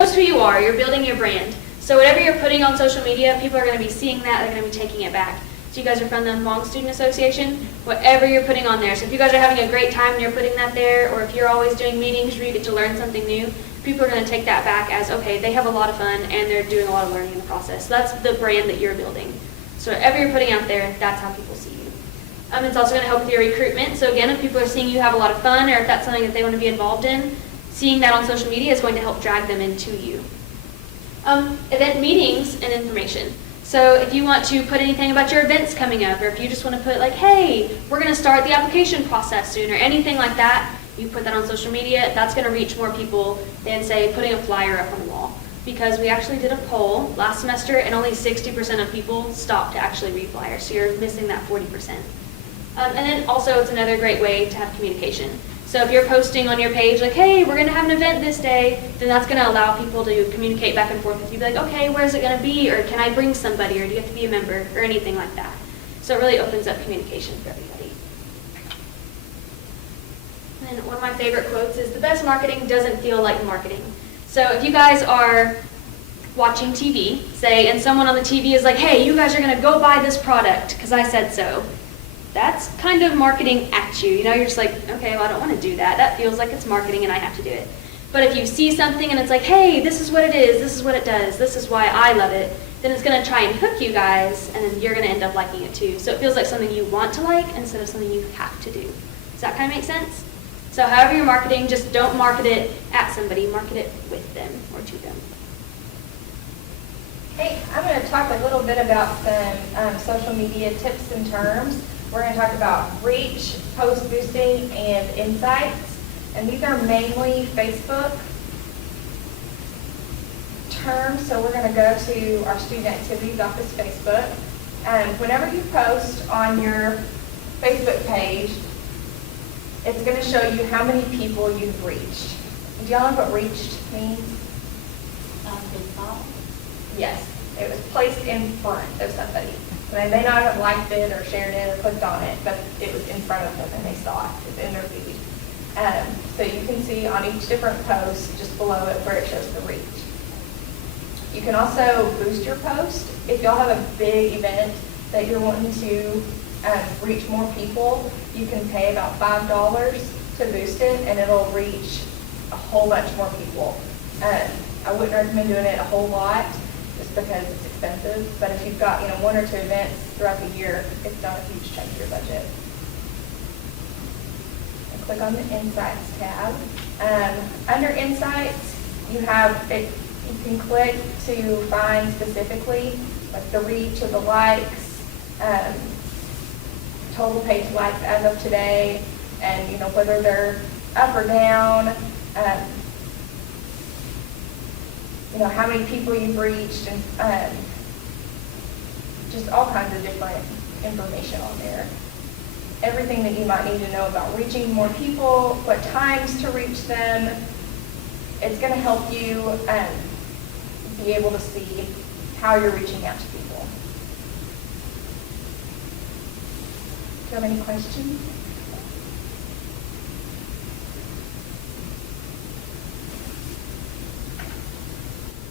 That's who you are. You're building your brand. So whatever you're putting on social media, people are going to be seeing that. They're going to be taking it back. So you guys are from the Hmong Student Association. Whatever you're putting on there. So if you guys are having a great time and you're putting that there, or if you're always doing meetings where you get to learn something new, people are going to take that back as, okay, they have a lot of fun and they're doing a lot of learning in the process. So that's the brand that you're building. So whatever you're putting out there, that's how people see you. It's also going to help with your recruitment. So again, if people are seeing you have a lot of fun, or if that's something that they want to be involved in, seeing that on social media is going to help drag them into you. Event meetings and information. So if you want to put anything about your events coming up, or if you just want to put like, hey, we're going to start the application process soon, or anything like that, you put that on social media. That's going to reach more people than, say, putting a flyer up on the wall. Because we actually did a poll last semester, and only 60% of people stopped to actually read flyers. So you're missing that 40%. And then also, it's another great way to have communication. So if you're posting on your page like, hey, we're going to have an event this day, then that's going to allow people to communicate back and forth with you. Be like, okay, where's it going to be? Or can I bring somebody? Or do you have to be a member? Or anything like that. So it really opens up communication for everybody. And one of my favorite quotes is, the best marketing doesn't feel like marketing. So if you guys are watching TV, say, and someone on the TV is like, hey, you guys are going to go buy this product because I said so. That's kind of marketing at you. You know, you're just like, okay, well, I don't want to do that. That feels like it's marketing and I have to do it. But if you see something and it's like, hey, this is what it is, this is what it does, this is why I love it, then it's going to try and hook you guys, and then you're going to end up liking it too. So it feels like something you want to like instead of something you have to do. Does that kind of make sense? So however you're marketing, just don't market it at somebody, market it with them or to them. Hey, I'm going to talk a little bit about some social media tips and terms. We're going to talk about reach, post boosting, and insights. And these are mainly Facebook terms. So we're going to go to our student activities office Facebook. Whenever you post on your Facebook page, it's going to show you how many people you've reached. Do y'all know what reached means? Yes. It was placed in front of somebody. They may not have liked it or shared it or clicked on it, but it was in front of them and they saw it. It's in their feed. So you can see on each different post, just below it, where it shows the reach. You can also boost your post. If y'all have a big event that you're wanting to reach more people, you can pay about $5 to boost it, and it'll reach a whole bunch more people. I wouldn't recommend doing it a whole lot, just because it's expensive. But if you've got, one or two events throughout the year, it's not a huge chunk of your budget. And click on the Insights tab. Under Insights, you have it. You can click to find specifically like the reach of the likes, total page likes as of today, and whether they're up or down. How many people you've reached, and just all kinds of different information on there. Everything that you might need to know about reaching more people, what times to reach them. It's going to help you be able to see how you're reaching out to people. Do you have any questions?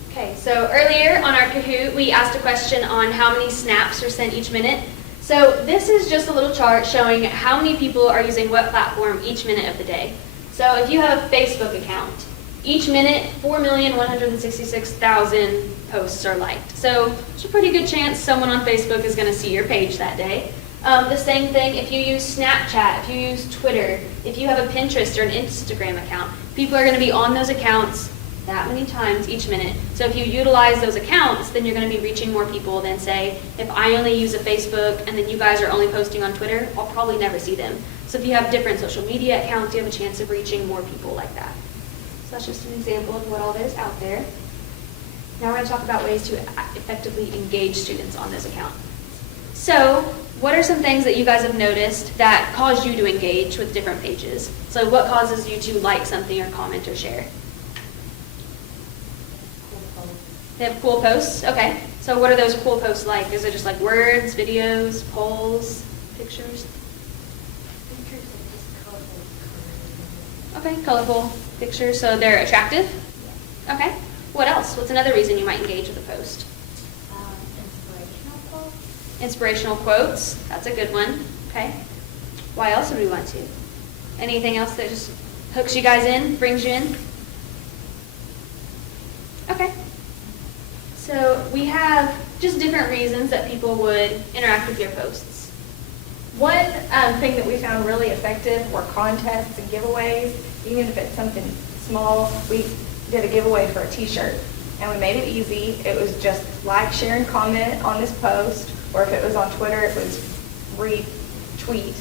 Okay, so earlier on our Kahoot, we asked a question on how many snaps are sent each minute. So this is just a little chart showing how many people are using what platform each minute of the day. So if you have a Facebook account, each minute 4,166,000 posts are liked. So it's a pretty good chance someone on Facebook is going to see your page that day. The same thing if you use Snapchat, if you use Twitter, if you have a Pinterest or an Instagram account, people are going to be on those accounts that many times each minute. So if you utilize those accounts, then you're going to be reaching more people than, say, if I only use a Facebook and then you guys are only posting on Twitter, I'll probably never see them. So if you have different social media accounts, you have a chance of reaching more people like that. So that's just an example of what all that is out there. Now we're going to talk about ways to effectively engage students on those accounts. So what are some things that you guys have noticed that cause you to engage with different pages? So what causes you to like something or comment or share? They have cool posts? Okay. So what are those cool posts like? Is it just like words, videos, polls, pictures? Okay, colorful pictures. So they're attractive? Okay. What else? What's another reason you might engage with a post? Inspirational quotes. Inspirational quotes. That's a good one. Okay. Why else would we want to? Anything else that just hooks you guys in, brings you in? Okay. So we have just different reasons that people would interact with your posts. One thing that we found really effective were contests and giveaways. Even if it's something small, we did a giveaway for a t-shirt, and we made it easy. It was just like, share, and comment on this post, or if it was on Twitter, it was retweet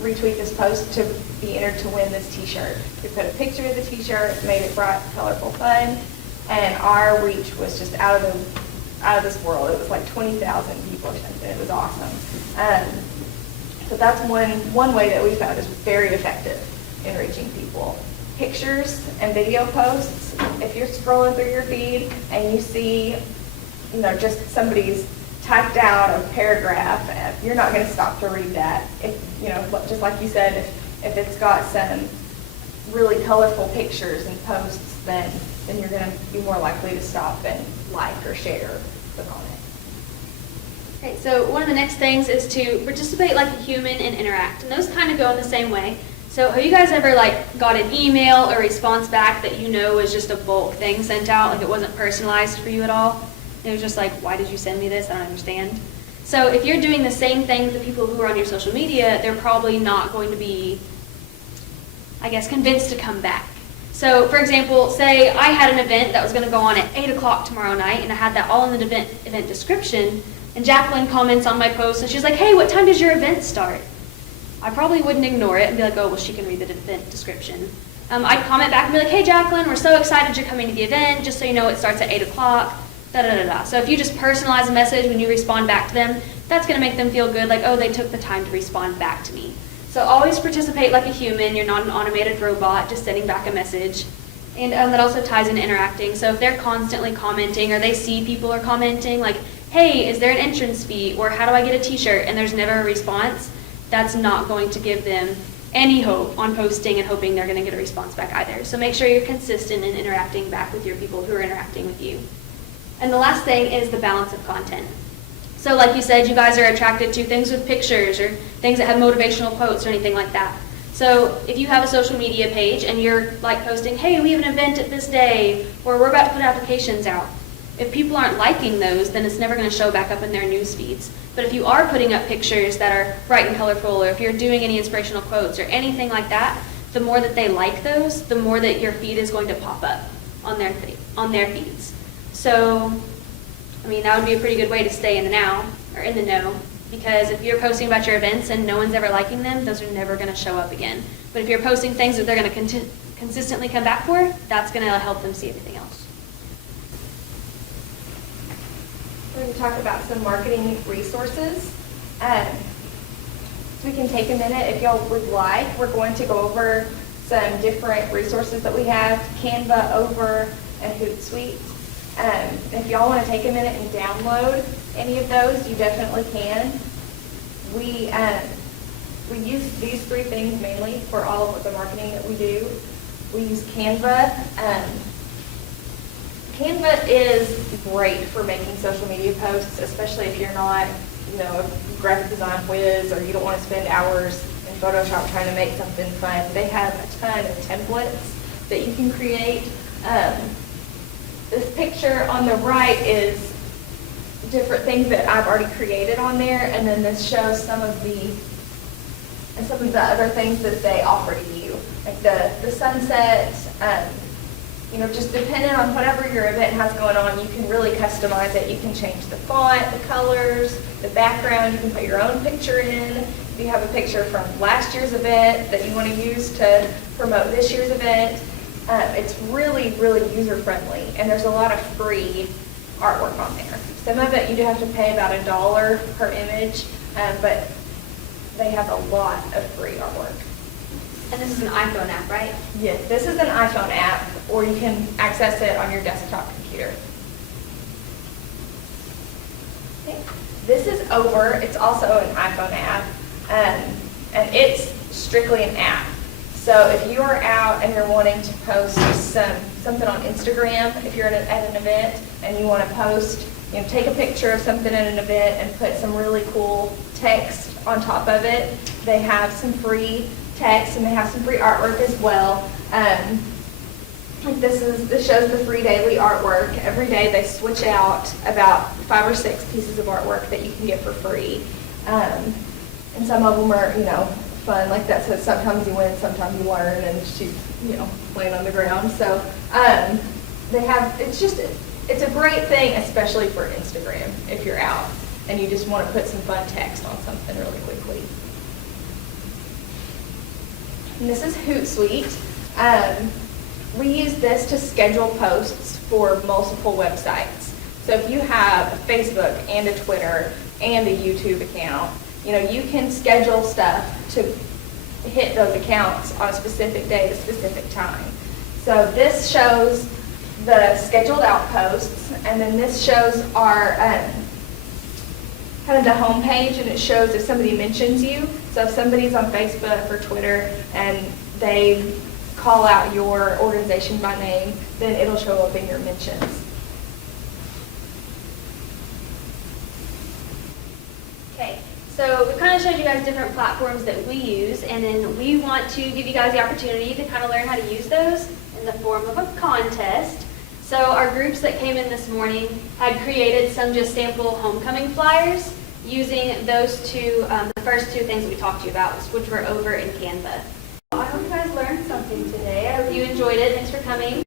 this post to be entered to win this t-shirt. We put a picture of the t-shirt, made it bright, colorful, fun, and our reach was just out of this world. It was like 20,000 people or something. It was awesome. So that's one way that we found is very effective in reaching people. Pictures and video posts. If you're scrolling through your feed and you see, just somebody's typed out a paragraph, you're not going to stop to read that. If just like you said, if it's got some really colorful pictures and posts, then you're going to be more likely to stop and like or share the comment. Okay, so one of the next things is to participate like a human and interact, and those kind of go in the same way. So have you guys ever got an email or response back that was just a bulk thing sent out, like it wasn't personalized for you at all? It was just like, why did you send me this? I don't understand. So if you're doing the same thing with the people who are on your social media, they're probably not going to be, convinced to come back. So for example, say I had an event that was going to go on at 8 o'clock tomorrow night, and I had that all in the event description, and Jacqueline comments on my post, and she's like, hey, what time does your event start? I probably wouldn't ignore it and be like, oh, well, she can read the event description. I'd comment back and be like, hey, Jacqueline, we're so excited you're coming to the event. Just so you know, it starts at 8 o'clock, da-da-da-da. So if you just personalize a message when you respond back to them, that's going to make them feel good, like, oh, they took the time to respond back to me. So always participate like a human. You're not an automated robot just sending back a message. And that also ties into interacting. So if they're constantly commenting or they see people are commenting, like, hey, is there an entrance fee? Or how do I get a t-shirt? And there's never a response, that's not going to give them any hope on posting and hoping they're going to get a response back either. So make sure you're consistent in interacting back with your people who are interacting with you. And the last thing is the balance of content. So like you said, you guys are attracted to things with pictures or things that have motivational quotes or anything like that. So if you have a social media page and you're posting, hey, we have an event at this day, or we're about to put applications out. If people aren't liking those, then it's never going to show back up in their news feeds. But if you are putting up pictures that are bright and colorful, or if you're doing any inspirational quotes or anything like that, the more that they like those, the more that your feed is going to pop up on their feeds. So, that would be a pretty good way to stay in the now, or in the know, because if you're posting about your events and no one's ever liking them, those are never going to show up again. But if you're posting things that they're going to consistently come back for, that's going to help them see everything else. We're going to talk about some marketing resources. So we can take a minute if y'all would like. We're going to go over some different resources that we have, Canva, Over, and Hootsuite. If y'all want to take a minute and download any of those, you definitely can. We use these three things mainly for all of the marketing that we do. We use Canva. Canva is great for making social media posts, especially if you're not, a graphic design whiz, or you don't want to spend hours in Photoshop trying to make something fun. They have a ton of templates that you can create. This picture on the right is different things that I've already created on there, and then this shows some of the other things that they offer to you, like the sunset. Just depending on whatever your event has going on, you can really customize it. You can change the font, the colors, the background. You can put your own picture in. If you have a picture from last year's event that you want to use to promote this year's event, it's really, really user-friendly, and there's a lot of free artwork on there. Some of it you do have to pay about $1 per image, but they have a lot of free artwork. And this is an iPhone app, right? Yes, this is an iPhone app, or you can access it on your desktop computer. Okay. This is Over. It's also an iPhone app, and it's strictly an app. So if you are out and you're wanting to post something on Instagram, if you're at an event and you want to post, take a picture of something at an event and put some really cool text on top of it, they have some free text and they have some free artwork as well. Like this shows the free daily artwork. Every day they switch out about 5 or 6 pieces of artwork that you can get for free. And some of them are, fun, like that says sometimes you win, sometimes you learn, and she's, laying on the ground. So they have, it's a great thing, especially for Instagram, if you're out and you just want to put some fun text on something really quickly. And this is Hootsuite. We use this to schedule posts for multiple websites. So if you have a Facebook and a Twitter and a YouTube account, you can schedule stuff to hit those accounts on a specific day at a specific time. So this shows the scheduled out posts, and then this shows our kind of the home page, and it shows if somebody mentions you. So if somebody's on Facebook or Twitter and they call out your organization by name, then it'll show up in your mentions. Okay, so we kind of showed you guys different platforms that we use, and then we want to give you guys the opportunity to kind of learn how to use those in the form of a contest. So our groups that came in this morning had created some just sample homecoming flyers using those two, the first 2 things that we talked to you about, which were over in Canva. I hope you guys learned something today. I hope you enjoyed it. Thanks for coming.